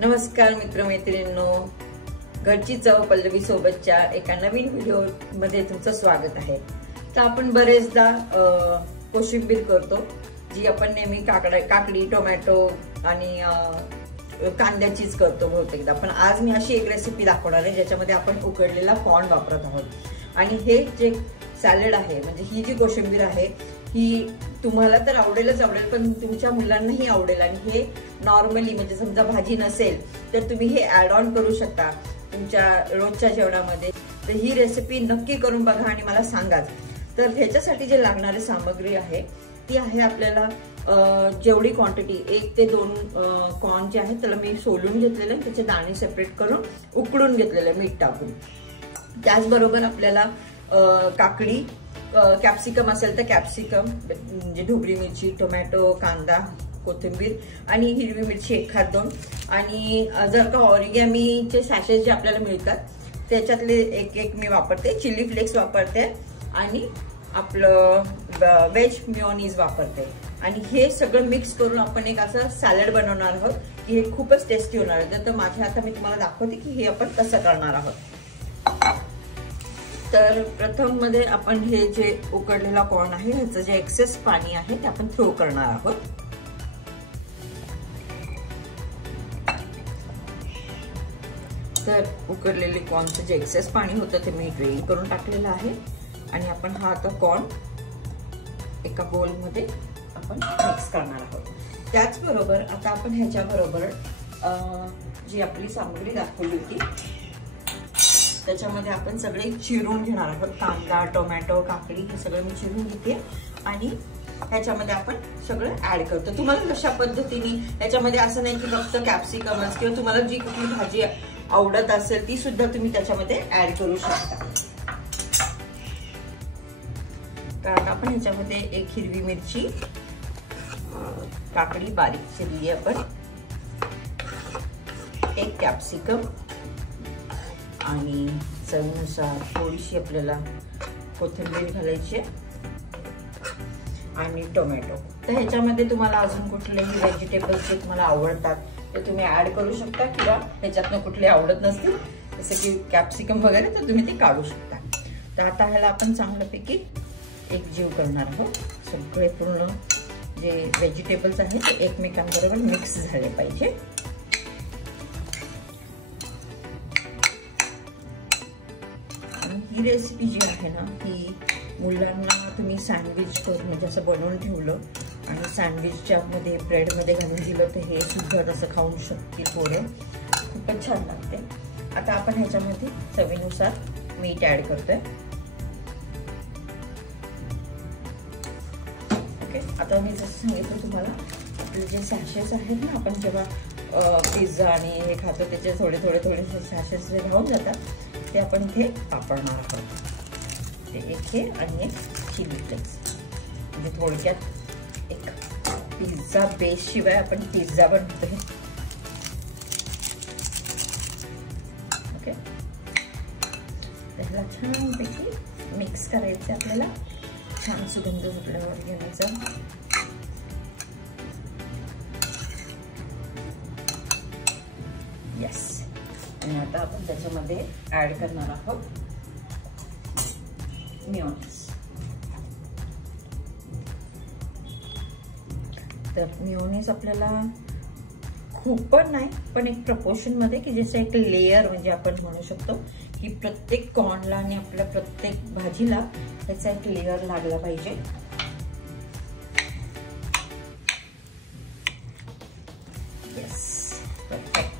नमस्कार मित्रमैत्रिणींनो, घरची चव पल्लवी सोबतच्या एका नवीन व्हिडिओ मध्ये तुमचं स्वागत आहे। तर आपण बरेचदा कोशिंबीर करतो, जी आपण नेहमी काकडी टोमॅटो आणि कांद्याचीच करतो बहुतेकदा। पण आज मी अशी एक रेसिपी दाखवणार आहे ज्याच्यामध्ये आपण उकडलेला कॉर्न वापरत आहोत। आणि हे जे सॅलड आहे, म्हणजे ही जी कोशिंबीर आहे ही तुम्हाला तर आवडेलच आवडेल, पण तुमच्या मुलांनाही आवडेल। आणि हे नॉर्मली म्हणजे समजा भाजी नसेल तर तुम्ही हे ऍड ऑन करू शकता तुमच्या रोजच्या जेवणामध्ये। तर ही रेसिपी नक्की करून बघा आणि मला सांगा। तर ह्याच्यासाठी जे लागणारी सामग्री आहे ती आहे आपल्याला जेवढी क्वांटिटी 1 ते 2 कॉर्न जे आहे त्याला मी सोलून घेतलेले, त्याचे दाणे सेपरेट करून उकडून घेतलेले मीठ टाकून। त्याचबरोबर आपल्याला काकडी, कॅप्सिकम असेल तर कॅप्सिकम, म्हणजे ढोबळी मिरची, टोमॅटो, कांदा, कोथिंबीर आणि हिरवी मिरची 1-2। आणि जर का ऑरिगॅमीचे सॅशेस जे आपल्याला मिळतात त्याच्यातले एक मी वापरते, चिली फ्लेक्स वापरते आणि आपलं वेज मेयोनीज वापरते। आणि हे सगळं मिक्स करून आपण एक असं सॅलड बनवणार आहोत की हे खूपच टेस्टी होणार आहे। तर माझ्या आता मी तुम्हाला दाखवते की हे आपण कसं करणार आहोत। तर प्रथम मध्ये आपण हे जे उकडलेला कॉर्न आहे ह्याचं जे एक्सेस पाणी आहे ते आपण थ्रो करणार आहोत। तर उकडलेले कॉर्नचं जे एक्सेस पाणी होतं ते मी ड्रेन करून टाकलेलं आहे। आणि आपण हा आता कॉर्न एका बोल मध्ये आपण मिक्स करणार आहोत। त्याचबरोबर आता आपण ह्याच्या बरोबर जी आपली सामग्री दाखवली होती त्याच्यामध्ये आपण सगळे चिरून घेणार आहोत। कांदा, टोमॅटो, काकडी हे सगळं मी चिरून घेते आणि ह्याच्यामध्ये आपण सगळं ऍड करतो। तुम्हाला कशा पद्धतीने, ह्याच्यामध्ये असं नाही की फक्त कॅप्सिकमच, किंवा तुम्हाला जी कुठली भाजी आवडत असेल ती सुद्धा तुम्ही त्याच्यामध्ये ऍड करू शकता। कारण आपण ह्याच्यामध्ये 1 हिरवी मिरची, काकडी बारीक चिरली आपण, 1 कॅप्सिकम आणि चवीनुसार थोडीशी आपल्याला कोथिंबीर घालायची आणि टोमॅटो। तर ह्याच्यामध्ये तुम्हाला अजून कुठलेही व्हेजिटेबल्स जे तुम्हाला आवडतात ते तुम्ही ऍड करू शकता, किंवा ह्याच्यातनं कुठले आवडत नसतील जसे की कॅप्सिकम वगैरे तर तुम्ही ते काढू शकता। तर आता ह्याला आपण चांगल्यापैकी एकजीव करणार आहोत। सगळे पूर्ण जे व्हेजिटेबल्स आहेत ते एकमेकांबरोबर मिक्स झाले पाहिजे। ही रेसिपी जी आहे ना ही मुलांना तुम्ही सँडविच करून म्हणजे असं बनवून ठेवलं आणि सँडविचच्या मध्ये ब्रेड मध्ये घालून दिलं तर हे सुद्धा तसं खाऊ शकते, थोडं खूपच छान लागते। आता आपण ह्याच्यामध्ये चवीनुसार मीठ ऍड करतोय। ओके, आता मी जसं सांगितलं तुम्हाला आपले जे सॅशेस आहेत ना, आपण जेव्हा पिझ्झा आणि हे खातो त्याचे थोडे सॅशेस जे राहून जातात ते आपण इथे वापरणार आहोत। ते एक हे आणि एक चिली फ्लेक्स, म्हणजे थोडक्यात एक पिझ्झा बेस शिवाय आपण पिझ्झा बनवतोय। ओके, त्याला छानपैकी मिक्स करायचं, आपल्याला छान सुगंध सुटल्यावर घेण्याचा। येस, आणि आता आपण त्याच्यामध्ये ऍड करणार आहोत मेयोनीज। तर मेयोनीज आपल्याला खूप पण नाही, पण एक प्रपोर्शन मध्ये, की जसं एक लेयर, म्हणजे आपण म्हणू शकतो की प्रत्येक कॉर्नला आणि आपल्या प्रत्येक भाजीला त्याचा एक लेयर लागला पाहिजे। Yes, perfect.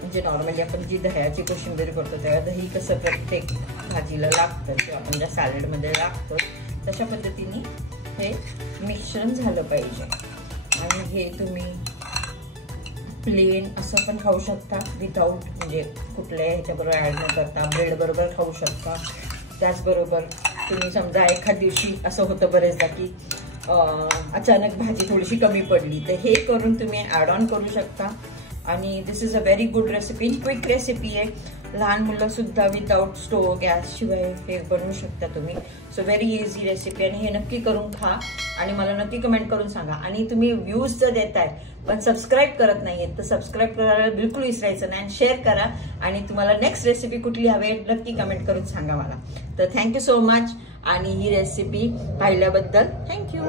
म्हणजे नॉर्मली आपण जी दह्याची कोशिंबीर करतो तेव्हा दही कसं प्रत्येक भाजीला लागतं किंवा आपण ज्या सॅलडमध्ये लागतो तशा पद्धतीने हे मिश्रण झालं पाहिजे। आणि हे तुम्ही प्लेन असं पण खाऊ शकता, विदाऊट म्हणजे कुठल्या ह्याच्याबरोबर ऍड न करता ब्रेड बरोबर खाऊ शकता। त्याचबरोबर तुम्ही समजा एखाद दिवशी असं होतं बरेचदा की अचानक भाजी थोडीशी कमी पडली तर हे करून तुम्ही ऍड ऑन करू शकता। आणि this is a very good recipe, quick recipe आहे। लहान मुलं सुद्धा विदाउट स्टोव गॅस शिवाय हे बनवू शकता तुम्ही. सो व्हेरी इझी रेसिपी आणि हे नक्की करून खा आणि मला नक्की कमेंट करून सांगा. आणि तुम्ही व्ह्यूज तर देताय पण सबस्क्राईब करत नाहीयेत तर सबस्क्राईब करायला बिलकुल विसरायचं नाही आणि शेअर करा. आणि तुम्हाला नेक्स्ट रेसिपी कुठली हवी नक्की कमेंट करून सांगा मला. तर थँक्यू सो मच आणि ही रेसिपी पाहिल्याबद्दल थँक्यू.